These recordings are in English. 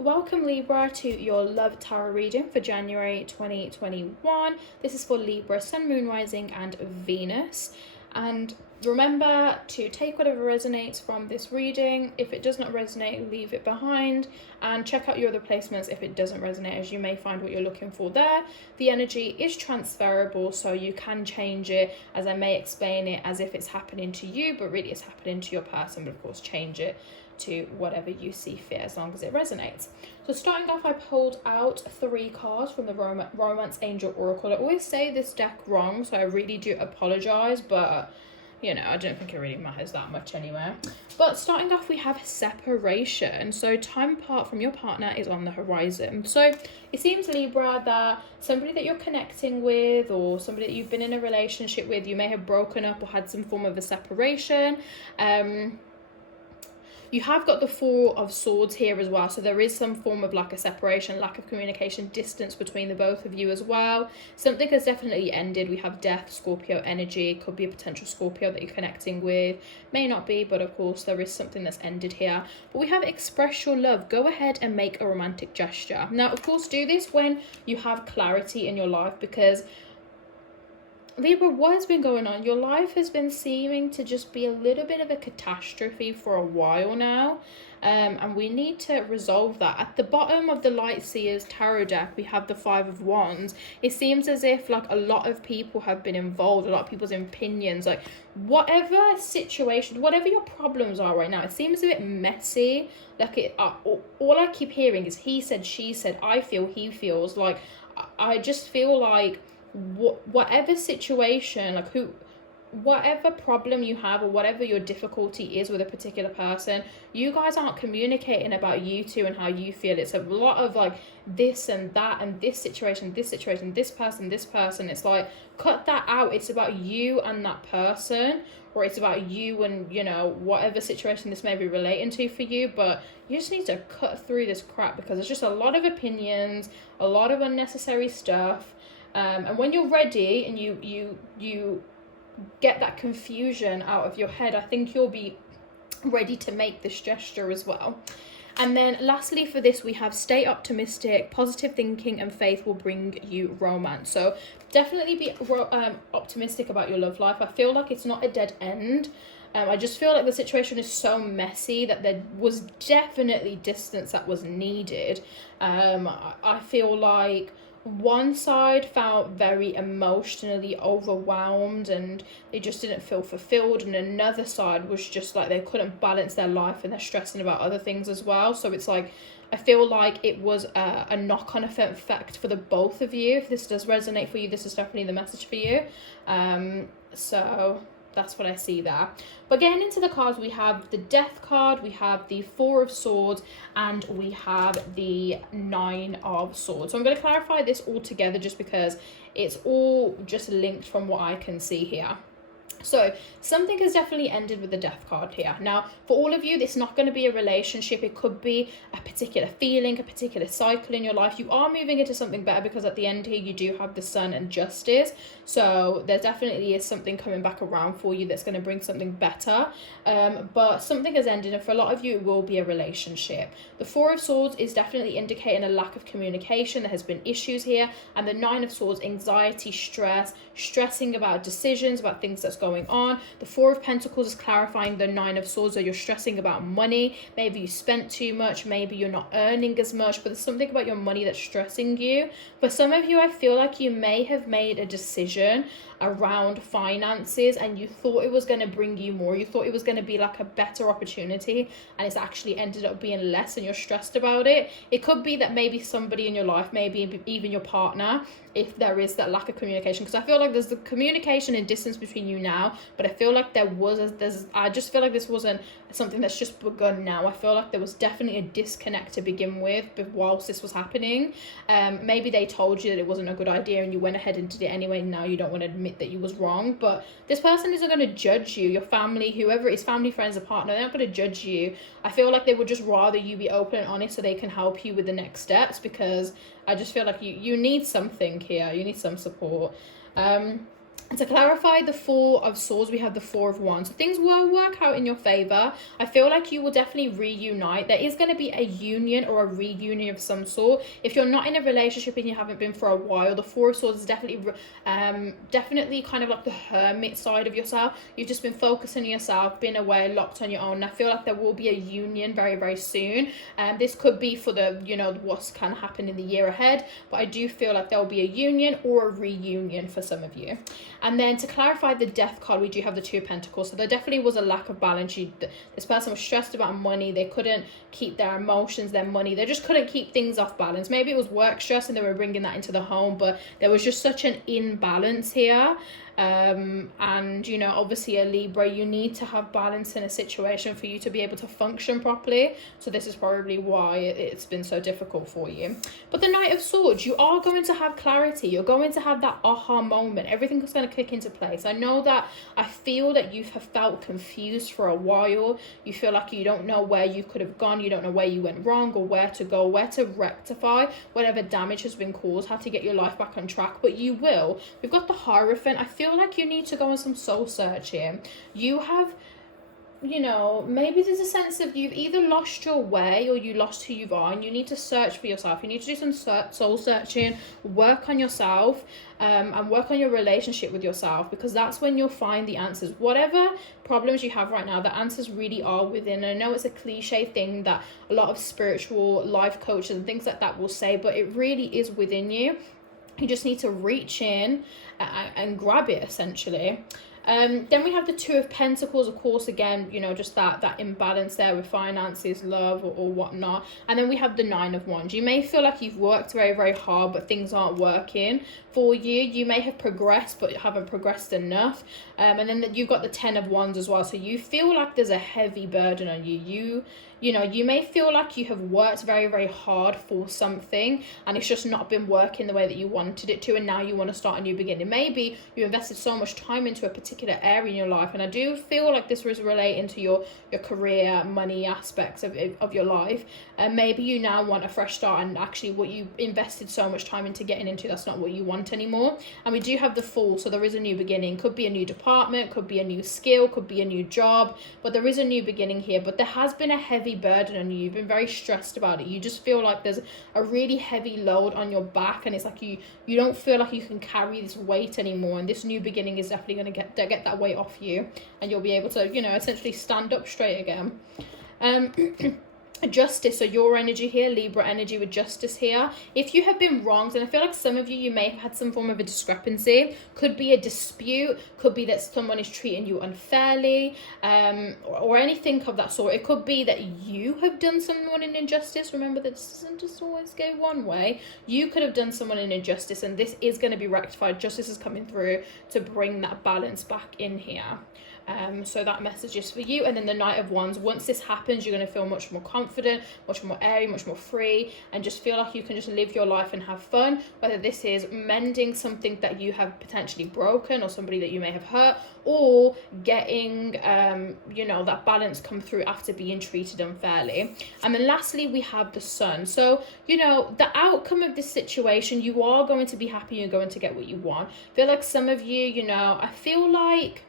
Welcome Libra to your love tarot reading for January 2021. This is for Libra, Sun, Moon, Rising and Venus. And remember to take whatever resonates from this reading. If it does not resonate, leave it behind and check out your other placements if it doesn't resonate, as you may find what you're looking for there. The energy is transferable, so you can change it, as I may explain it as if it's happening to you, but really it's happening to your person. But of course, change it to whatever you see fit as long as it resonates. So starting off, I pulled out 3 cards from the Romance Angel Oracle. I always say this deck wrong, so I really do apologize, but you know, I don't think it really matters that much anyway. But starting off, we have separation. So time apart from your partner is on the horizon. So it seems, Libra, that somebody that you're connecting with or somebody that you've been in a relationship with, you may have broken up or had some form of a separation. You have got the 4 of Swords here as well, so there is some form of like a separation, lack of communication, distance between the both of you as well. Something has definitely ended. We have Death, Scorpio energy. Could be a potential Scorpio that you're connecting with, may not be, but of course there is something that's ended here. But we have express your love. Go ahead and make a romantic gesture. Now, of course, do this when you have clarity in your life, because Libra, what has been going on? Your life has been seeming to just be a little bit of a catastrophe for a while now. And we need to resolve that. At the bottom of the Light Seers tarot deck, we have the 5 of Wands. It seems as if like a lot of people have been involved, a lot of people's opinions, like whatever situation, whatever your problems are right now, it seems a bit messy. Like all I keep hearing is he said, she said, I feel, he feels. Like I just feel like whatever situation, like whatever problem you have or whatever your difficulty is with a particular person, you guys aren't communicating about you two and how you feel. It's a lot of like this and that and this situation, this person. It's like, cut that out. It's about you and that person, or it's about you and, you know, whatever situation this may be relating to for you. But you just need to cut through this crap, because there's just a lot of opinions, a lot of unnecessary stuff. And when you're ready and you get that confusion out of your head, I think you'll be ready to make this gesture as well. And then lastly for this, we have stay optimistic. Positive thinking and faith will bring you romance. So definitely be optimistic about your love life. I feel like it's not a dead end. I just feel like the situation is so messy that there was definitely distance that was needed. I feel like one side felt very emotionally overwhelmed and they just didn't feel fulfilled, and another side was just like they couldn't balance their life and they're stressing about other things as well. So it's like, I feel like it was a knock-on effect for the both of you. If this does resonate for you, this is definitely the message for you. So that's what I see there. But getting into the cards, we have the Death card, we have the 4 of Swords, and we have the 9 of Swords. So I'm going to clarify this all together just because it's all just linked from what I can see here. So something has definitely ended with the Death card here. Now, for all of you, it's not going to be a relationship. It could be a particular feeling, a particular cycle in your life. You are moving into something better, because at the end here, you do have the Sun and Justice. So there definitely is something coming back around for you that's going to bring something better. But something has ended, and for a lot of you, it will be a relationship. The 4 of Swords is definitely indicating a lack of communication. There has been issues here. And the 9 of Swords, anxiety, stressing about decisions, about things that's going on. The 4 of Pentacles is clarifying the 9 of Swords, so you're stressing about money. Maybe you spent too much, maybe you're not earning as much, but there's something about your money that's stressing you. For some of you, I feel like you may have made a decision around finances and you thought it was going to bring you more. You thought it was going to be like a better opportunity, and it's actually ended up being less, and you're stressed about it. It could be that maybe somebody in your life, maybe even your partner, if there is that lack of communication, because I feel like there's the communication and distance between you now, but I feel like I just feel like this wasn't something that's just begun now. I feel like there was definitely a disconnect to begin with whilst this was happening. Maybe they told you that it wasn't a good idea and you went ahead and did it anyway. Now you don't want to admit that you was wrong, but this person isn't going to judge you. Your family, whoever it is, family, friends, a partner, they're not going to judge you. I feel like they would just rather you be open and honest so they can help you with the next steps, because I just feel like you need something here. You need some support. And to clarify the Four of Swords, we have the Four of Wands. So things will work out in your favor. I feel like you will definitely reunite. There is going to be a union or a reunion of some sort. If you're not in a relationship and you haven't been for a while, the Four of Swords is definitely kind of like the hermit side of yourself. You've just been focusing on yourself, been away, locked on your own. And I feel like there will be a union very, very soon. This could be for the, what's kind of happen in the year ahead. But I do feel like there will be a union or a reunion for some of you. And then to clarify the Death card, we do have the Two of Pentacles. So there definitely was a lack of balance. This person was stressed about money. They couldn't keep their emotions, their money. They just couldn't keep things off balance. Maybe it was work stress and they were bringing that into the home, but there was just such an imbalance here. And obviously a Libra, you need to have balance in a situation for you to be able to function properly. So this is probably why it's been so difficult for you. But the Knight of Swords, you are going to have clarity. You're going to have that aha moment. Everything's going to click into place. I feel that you have felt confused for a while. You feel like you don't know where you could have gone. You don't know where you went wrong or where to go, where to rectify whatever damage has been caused, how to get your life back on track. But you will. We've got the Hierophant. I feel like you need to go on some soul searching. You have, maybe there's a sense of you've either lost your way or you lost who you are, and you need to search for yourself. You need to do some soul searching, work on yourself, and work on your relationship with yourself, because that's when you'll find the answers. Whatever problems you have right now, the answers really are within. And I know it's a cliche thing that a lot of spiritual life coaches and things like that will say, but it really is within you. You just need to reach in and grab it, essentially. Then we have the Two of Pentacles, of course, again, just that imbalance there with finances, love, or whatnot. And then we have the Nine of Wands. You may feel like you've worked very, very hard, but things aren't working for you. You may have progressed, but haven't progressed enough. And then you've got the Ten of Wands as well. So you feel like there's a heavy burden on you. You may feel like you have worked very, very hard for something and it's just not been working the way that you wanted it to, and now you want to start a new beginning. Maybe you invested so much time into a particular area in your life, and I do feel like this was relating to your career, money aspects of your life, and maybe you now want a fresh start, and actually what you invested so much time into getting into, that's not what you want anymore. And we do have the Fool, so there is a new beginning. Could be a new department, could be a new skill, could be a new job, but there is a new beginning here. But there has been a heavy burden on you. You've been very stressed about it. You just feel like there's a really heavy load on your back, and it's like you don't feel like you can carry this weight anymore. And this new beginning is definitely going to get that weight off you, and you'll be able to essentially stand up straight again. Justice, so your energy here, Libra energy with Justice here. If you have been wronged, and I feel like some of you may have had some form of a discrepancy, could be a dispute, could be that someone is treating you unfairly, or anything of that sort. It could be that you have done someone an injustice. Remember that this doesn't just always go one way. You could have done someone an injustice, and this is going to be rectified. Justice is coming through to bring that balance back in here. So that message is for you. And then the Knight of Wands, once this happens, you're going to feel much more confident, much more airy, much more free, and just feel like you can just live your life and have fun, whether this is mending something that you have potentially broken or somebody that you may have hurt, or getting that balance come through after being treated unfairly. And then lastly, we have the Sun. So the outcome of this situation, you are going to be happy, you're going to get what you want. I feel like some of you, I feel like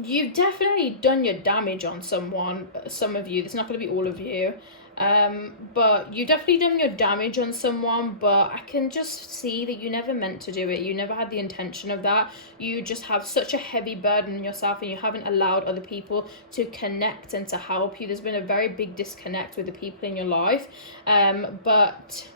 you've definitely done your damage on someone. Some of you, it's not going to be all of you, but you've definitely done your damage on someone, but I can just see that you never meant to do it. You never had the intention of that. You just have such a heavy burden on yourself, and you haven't allowed other people to connect and to help you. There's been a very big disconnect with the people in your life, but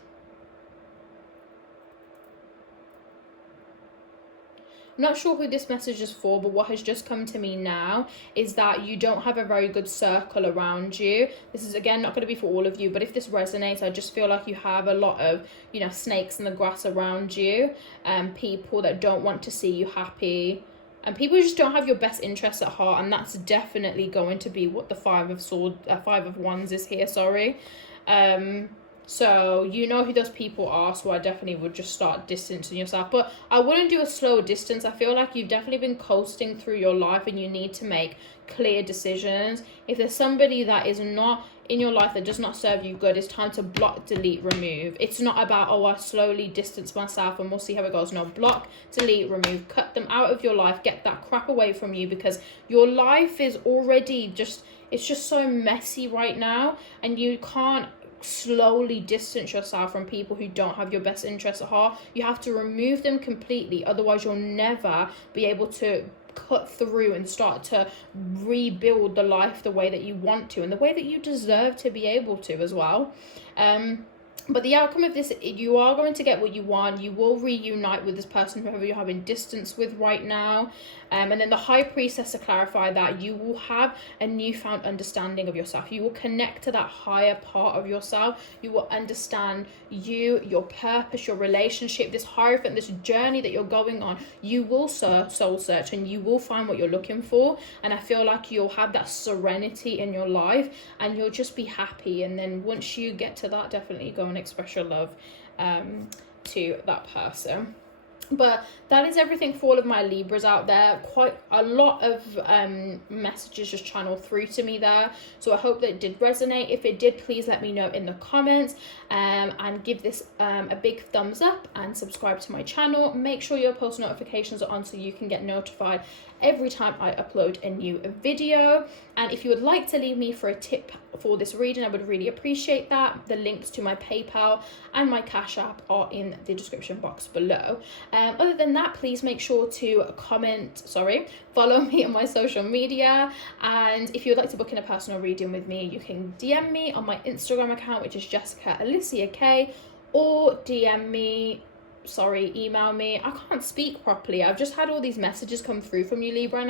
I'm not sure who this message is for, but what has just come to me now is that you don't have a very good circle around you. This is, again, not going to be for all of you, but if this resonates, I just feel like you have a lot of, snakes in the grass around you, people that don't want to see you happy, and people who just don't have your best interests at heart. And that's definitely going to be what the Five of Wands is here, sorry. So you know who those people are, so I definitely would just start distancing yourself. But I wouldn't do a slow distance. I feel like you've definitely been coasting through your life and you need to make clear decisions. If there's somebody that is not in your life that does not serve you good, it's time to block, delete, remove. It's not about, oh, I slowly distance myself and we'll see how it goes. No, block, delete, remove, cut them out of your life, get that crap away from you, because your life is already it's just so messy right now, and you can't slowly distance yourself from people who don't have your best interests at heart. You have to remove them completely, otherwise you'll never be able to cut through and start to rebuild the life the way that you want to and the way that you deserve to be able to as well. But the outcome of this, you are going to get what you want. You will reunite with this person, whoever you're having distance with right now. And then the High Priestess, to clarify that, you will have a newfound understanding of yourself. You will connect to that higher part of yourself. You will understand you, your purpose, your relationship, this Hierophant, this journey that you're going on. You will soul search and you will find what you're looking for. And I feel like you'll have that serenity in your life and you'll just be happy. And then once you get to that, definitely go and express your love to that person. But that is everything for all of my Libras out there. Quite a lot of messages just channeled through to me there, so I hope that it did resonate. If it did, please let me know in the comments, and give this a big thumbs up and subscribe to my channel. Make sure your post notifications are on so you can get notified every time I upload a new video. And if you would like to leave me for a tip for this reading, I would really appreciate that. The links to my PayPal and my Cash App are in the description box below. Other than that, please make sure to follow me on my social media. And if you would like to book in a personal reading with me, you can DM me on my Instagram account, which is Jessica Alicia K, or email me. I can't speak properly. I've just had all these messages come through from you, Libra, and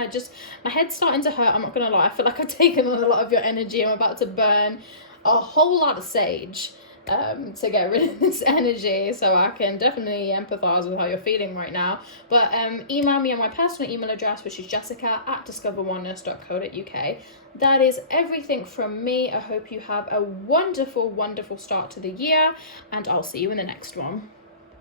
my head's starting to hurt. I'm not gonna lie. I feel like I've taken on a lot of your energy. I'm about to burn a whole lot of sage to get rid of this energy, so I can definitely empathize with how you're feeling right now. But email me on my personal email address, which is jessica@discoveroneness.co.uk. That is everything from me. I hope you have a wonderful, wonderful start to the year, and I'll see you in the next one.